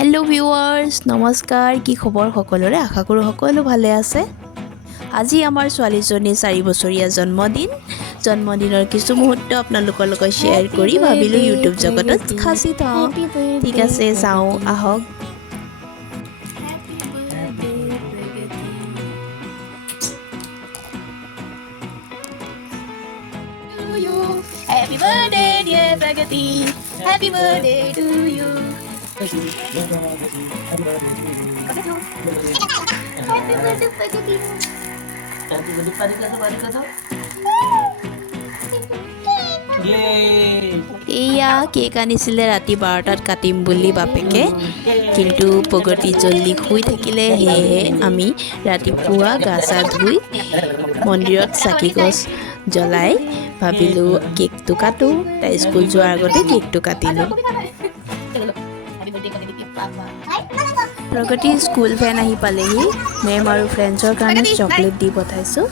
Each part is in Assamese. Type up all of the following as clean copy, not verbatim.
हेलो ভিউৱাৰ্ছ নমস্কাৰ কি খবৰ সকলোৰে আশা কৰো সকলো ভালে আছে আজি আমাৰ ছোৱালীজনীৰ 4 বছৰীয়া জন্মদিনৰ কিছু মুহূৰ্ত আপোনালোকৰ লগত শ্বেয়াৰ কৰি ভাবিলো ইউটিউব জগতত খাসি থওঁ ঠিক আছে চাও আহক Happy birthday dear Pragati Happy birthday to you Happy birthday Pragati Happy birthday Pragati এয়া কেক আনিছিলে ৰাতি 12টাত কাটিম বুলি বাপেকে কিন্তু পগতি জল্দি শুই থাকিলে হেহে আমি ৰাতিপুৱা গাছা ধুই মন্দিৰত চাকি গছ জ্বলাই ভাবিলো কেকটো কাটো তাই স্কুল যোৱাৰ আগতে কেকটো কাটিলো প্ৰগতি স্কুল ভেন আহি পালেহি মেম আৰু ফ্ৰেণ্ডছৰ কাৰণে চকলেট দি পঠাইছো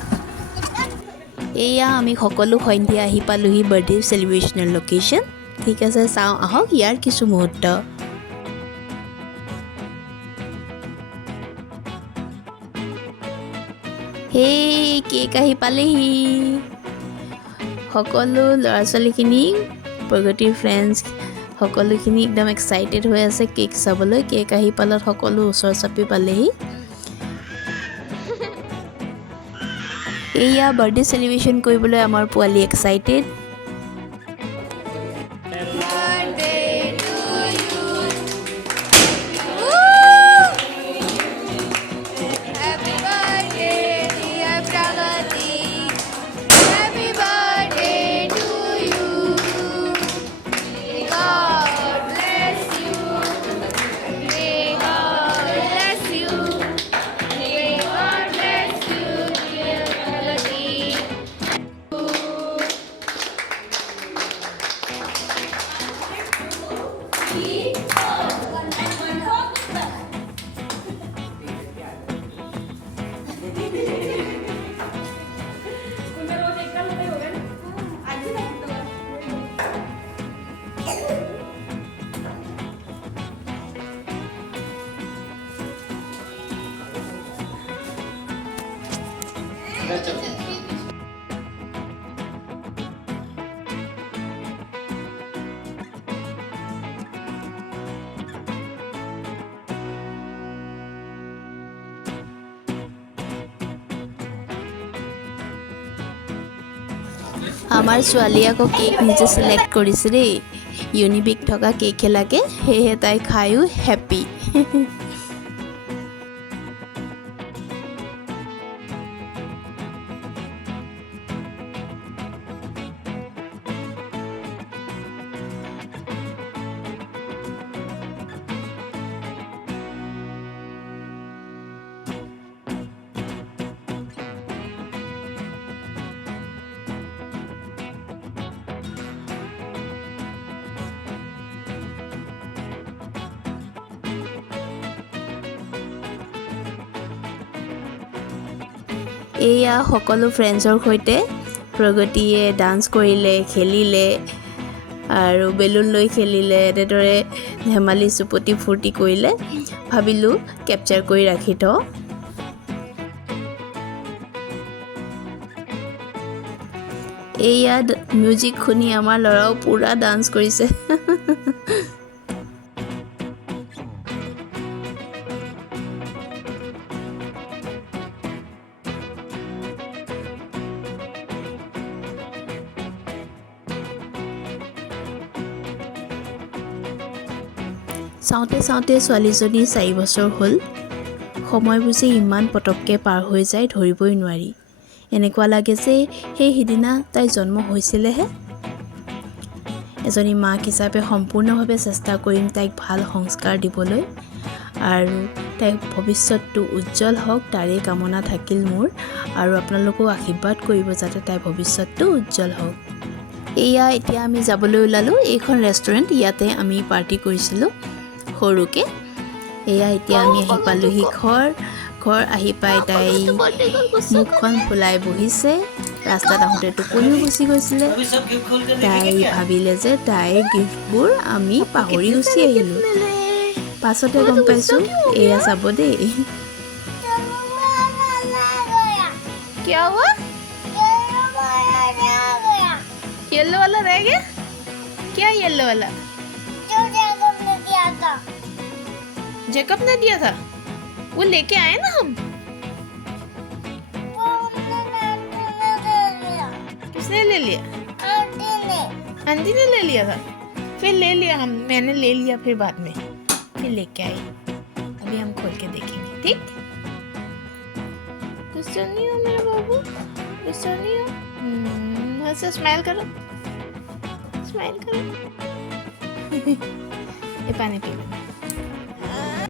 এয়া আমি সকলো সন্ধিয়া আহি পালোহি বাৰ্থডে সেলিব্ৰেশনৰ লোকেশন ঠিক আছে চাও আহক ইয়াৰ কিছু মুহূৰ্ত হে কেক আহি পালেহি সকলো ল'ৰা ছোৱালীখিনি প্ৰগতিৰ ফ্ৰেণ্ডছ সকলোখিনি একদম এক্সাইটেড হৈ আছে কেক চাবলৈ কেক আহি পালত সকলো ওচৰ চাপি পালেহি এয়া বাৰ্থডে সেলিব্ৰেশন কৰিবলৈ আমাৰ পোৱালি এক্সাইটেড আমাৰ ছোৱালী আকৌ কেক নিজে সিলেক্ট কৰিছে দেই ইউনিবিক থকা কেক লাগে হেহে তাই খায়ো হ্যাপি এয়া সকলো ফ্ৰেণ্ডছৰ সৈতে প্ৰগতিয়ে ডান্স কৰিলে খেলিলে আৰু বেলুন লৈ খেলিলে এদৰে ধেমালি সুপতি ফুৰ্তি কৰিলে ভাবিলো কেপচাৰ কৰি ৰাখি থওঁ এয়া মিউজিক শুনি আমাৰ ল'ৰাও পুৰা ডান্স কৰিছে চাওঁতে চাওঁতে ছোৱালীজনী 4 বছৰ হ'ল সময় বুজি ইমান পটককৈ পাৰ হৈ যায় ধৰিবই নোৱাৰি এনেকুৱা লাগে যে সেই সিদিনা তাই জন্ম হৈছিলেহে এজনী মাক হিচাপে সম্পূৰ্ণভাৱে চেষ্টা কৰিম তাইক ভাল সংস্কাৰ দিবলৈ আৰু তাইৰ ভৱিষ্যতটো উজ্জ্বল হওক তাৰে কামনা থাকিল মোৰ আৰু আপোনালোকেও আশীৰ্বাদ কৰিব যাতে তাইৰ ভৱিষ্যতটো উজ্জ্বল হওক এয়া এতিয়া আমি যাবলৈ ওলালো এইখন ৰেষ্টুৰেণ্ট ইয়াতে আমি পাৰ্টি কৰিছিলোঁ সৰুকে এয়া এতিয়া আমি আহি পালোহি ঘৰ আহি পাই তাই মুখখন ফুলাই বহিছে ৰাস্তাত আহোঁতে টোপনিও গুচি গৈছিলে তাই ভাবিলে যে তাইৰ গিফ্টবোৰ আমি পাহৰি গুচি আহিলোঁ পাছতে গম পাইছোঁ এয়া চাব দেই क्या हुआ येलो वाला रह गया क्या येलो वाला जैकब ने दिया था वो लेके आए ना हम किसने ले लिया आंटी ने ले लिया था फिर ले लिया हम मैंने ले लिया फिर बाद में फिर लेके आई अभी हम खोल के देखेंगे ठीक गुस्सा नहीं हो मेरा बाबू गुस्सा नहीं हो हंसो स्माइल करो ये पानी पी लो